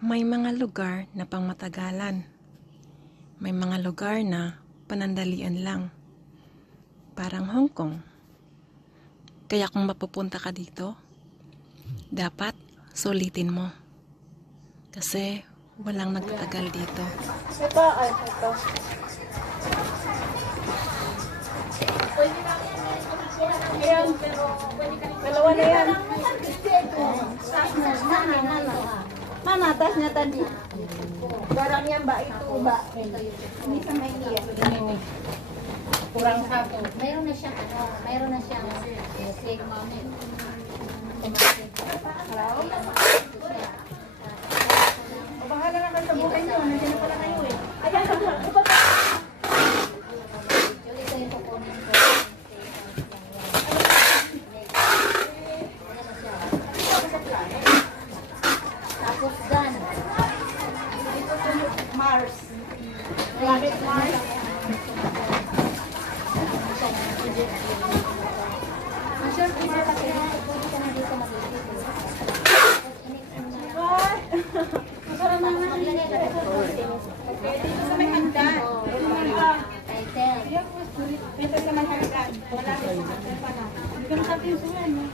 May mga lugar na pangmatagalan. May mga lugar na panandalian lang. Parang Hong Kong. Kaya kung mapupunta ka dito, dapat sulitin mo. Kasi walang nagtatagal dito. Ito, ay, ito. Ayan, dalawa na yan. Mama, tas niya tadi. Barang yan ba? Ito ba? Hindi sa may iya. Kurang sako. Mayroon na siyang cake mami. Bahala na kayo sa buhay nyo. Nandiyan na pala kayo eh. Ayan, Julie, ito yung kukunin ko. Tapos dan. Mars. Planet Mars. Sure, please, kasi pwede ka na dito mag-isip. Masarap na nga. Sa may hagdan. Title. Ito sa may hagdan. Wala rin sa hagdan pa na. Hindi ka nasabi yung sila, no?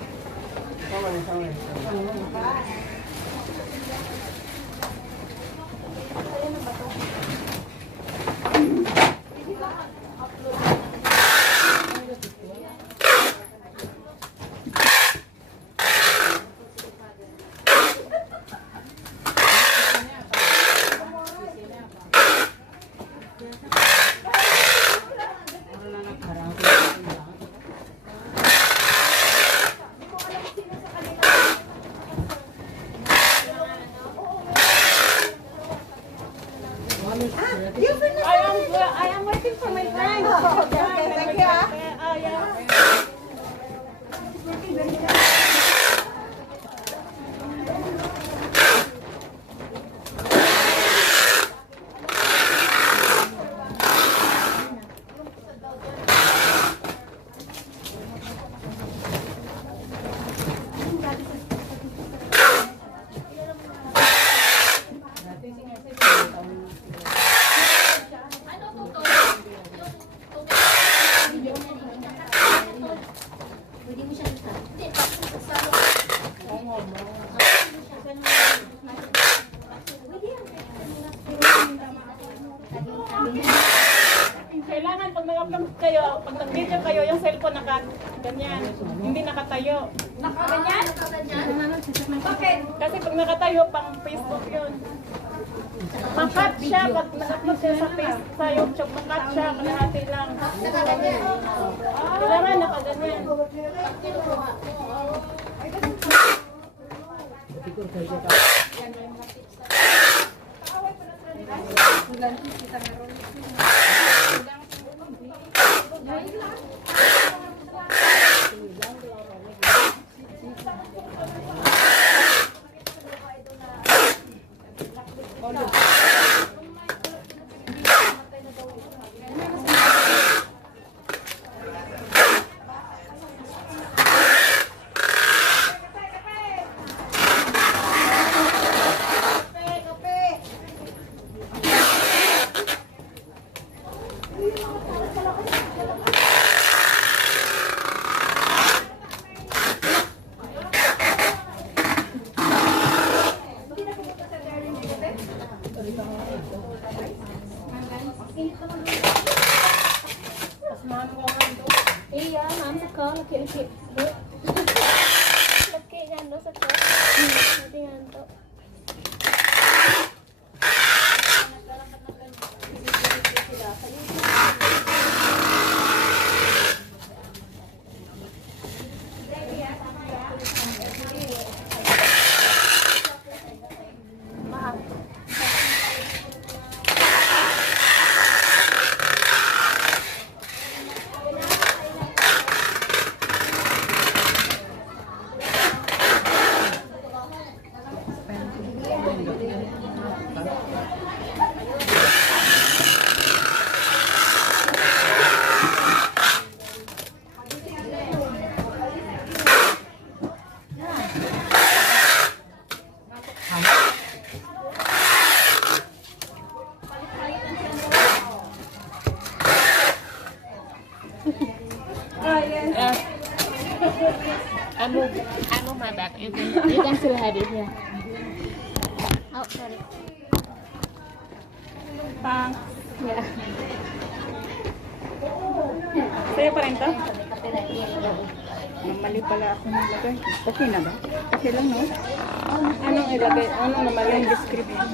I am waiting for my friend. Okay, thank you. Yeah. Pwede mo siya isa. Kailangan pag nag-upload kayo, pag nag-video kayo, yung cellphone ganyan, hindi nakatayo. Nakaganyan? Bakit? Kasi pag nakatayo, pang Facebook yun. Makat siya, pag nag-upload siya sa YouTube, makat siya, kalahati lang. Kailangan nakaganyan. I'm on my back. You can still have it here. Oh, sorry. Thanks. Yeah. Sa'yo pa rin to? Mali pala ako naglagay. Okay na ba? Okay lang, no? Anong ilagay? Anong naman yung description?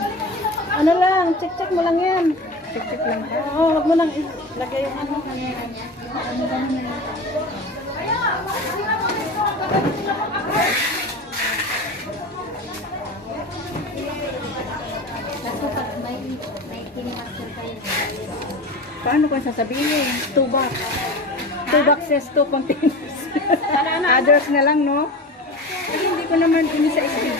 Ano lang, check mo lang yan. Check lang ha. Oo, wag mo lang ilagay yung ano. Kaso pag may kinimaster kayo. Paano ko sasabihin? 2 box. 2 boxes, 2 containers. Others na lang, no? Kasi hindi ko naman inisa-isip.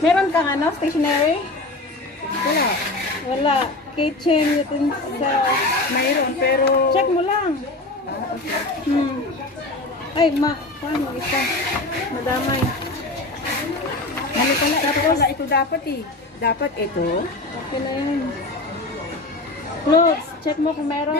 Meron kang ano, stationery? Wala. Wala. Kitchen utensil. Mayroon, pero... Check mo lang. Ay, paano isa? Madamay. Mali pala. Dapat wala ito dapat eh. Dapat ito. Okay na yan. Clothes, check mo kung meron.